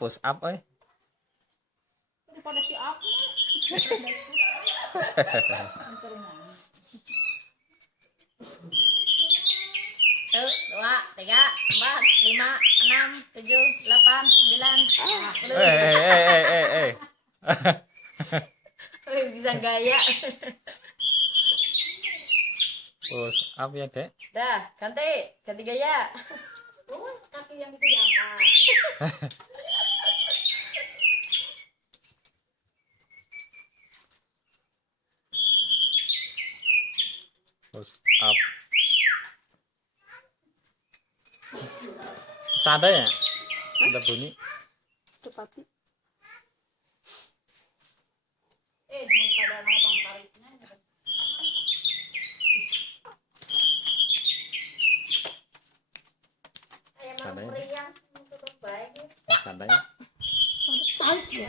Push up daripada si aku. 1, 2, 3, 4, 5, 6, 7, 8, 9. Bisa gaya. Push up ya, Dek. Dah, ganti gaya. Kaki yang itu diangkat. Push up. Sadar ya? Ada bunyi. Cepati. Pada nonton tariknya. Sadar. Sadar. Tarik ya.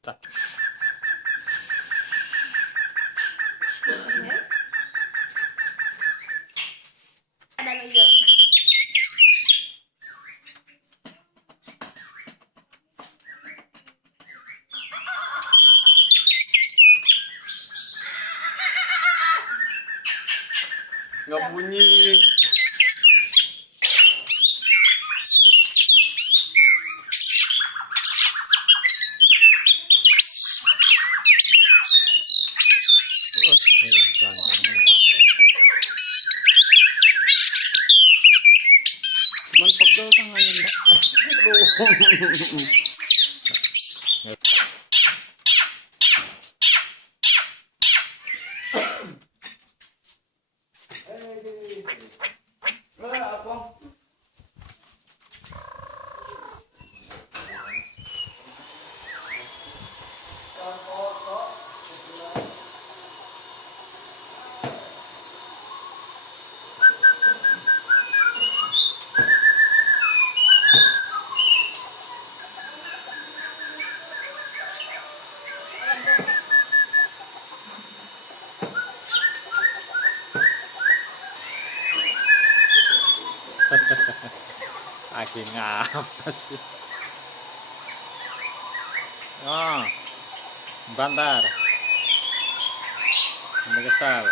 Cak. Ada hijau. Nggak bunyi. Man pegel tangannya, Mbak. Aduh. Lagi ngapa sih? Oh, bentar. Ini kesal.